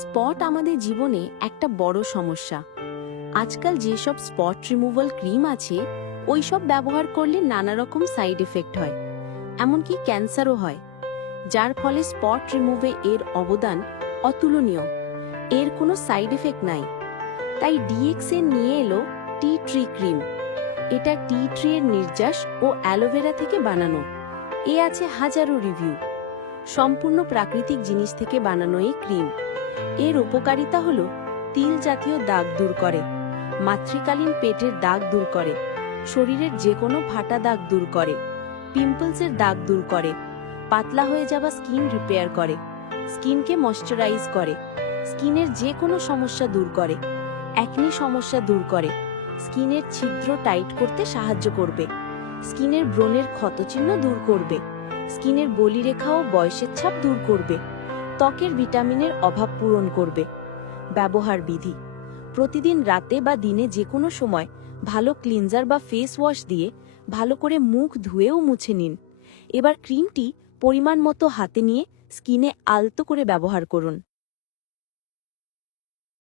Spot আমাদের জীবনে একটা বড় সমস্যা। আজকাল যেসব স্পট রিমুভাল ক্রিম আছে ওই সব ব্যবহার করলে নানা রকম সাইড এফেক্ট হয়, এমনকি ক্যান্সারও হয়। যার ফলে স্পট রিমুভে এর অবদান অতুলনীয়, এর কোনো সাইড এফেক্ট নাই। তাই ডিএক্স এর নিয়ে এলো টি ট্রি ক্রিম এটা টি ট্রি এর নির্যাস ও অ্যালোভেরা থেকে বানানো। এ আছে হাজারো রিভিউ সম্পূর্ণ প্রাকৃতিক জিনিস থেকে বানানো এই ক্রিম এর উপকারিতা হল তিল জাতীয় দাগ দূর করে, মাতৃকালীন পেটের দাগ দূর করে, শরীরের যে কোনো ফাটা দাগ দূর করে, পিম্পলসের দাগ দূর করে, পাতলা হয়ে যাওয়া স্কিন রিপেয়ার করে, স্কিনকে ময়শ্চারাইজ করে, স্কিনের যে কোনো সমস্যা দূর করে একনি সমস্যা দূর করে, স্কিনের ছিদ্র টাইট করতে সাহায্য করবে, স্কিনের ব্রণের ক্ষতচিহ্ন দূর করবে, স্কিনের বলিরেখা ও বয়সের ছাপ দূর করবে। ত্বকের ভিটামিনের অভাব পূরণ করবে। ব্যবহার বিধি। প্রতিদিন রাতে বা দিনে যে কোনো সময় ভালো ক্লিনজার বা ফেস ওয়াশ দিয়ে ভালো করে মুখ ধুয়েও মুছে নিন। এবার ক্রিমটি পরিমাণ মতো হাতে নিয়ে স্কিনে আলতো করে ব্যবহার করুন।